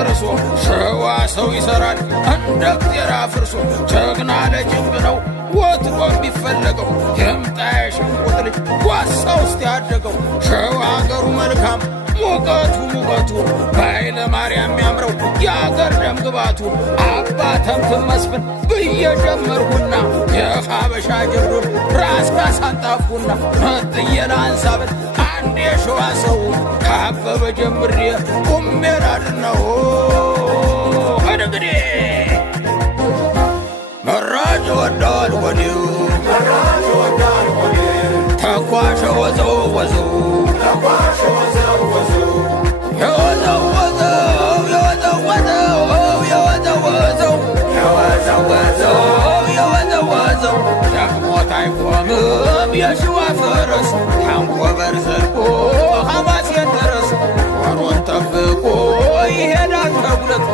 እርሶ ሸዋ ሰው ይሰራል እንደ እግዚአብሔር አፍርሶ ጀግና ለጅብ ነው ወትሮ ቢፈለገው የምጣ የሸንቆጥ ልጅ ዋሳ ውስጥ ያደገው ሸዋ አገሩ መልካም ሙቀቱ በኃይለ ማርያም ያምረው የአገር ደም ግባቱ አባተም መስፍን ብዬ ጀመርሁና የሀበሻ ጀብዱን ራስ ካሳንጣፉና ነጥዬ ላንሳበት አንድ የሸዋ ሰው ካበበ ጀምሬ ቁሜ ላድነው እንግዲህ መራጭ ወዳል ወዲው ተኳሸ ወዘው የወዘወዘው ዳግሞት አይቆምም የሸዋ ፈረስ ታንኮበር ዘልቆ ሐማሴን ድረስ ወሮን ጠብቆ ይሄዳል ተጉለት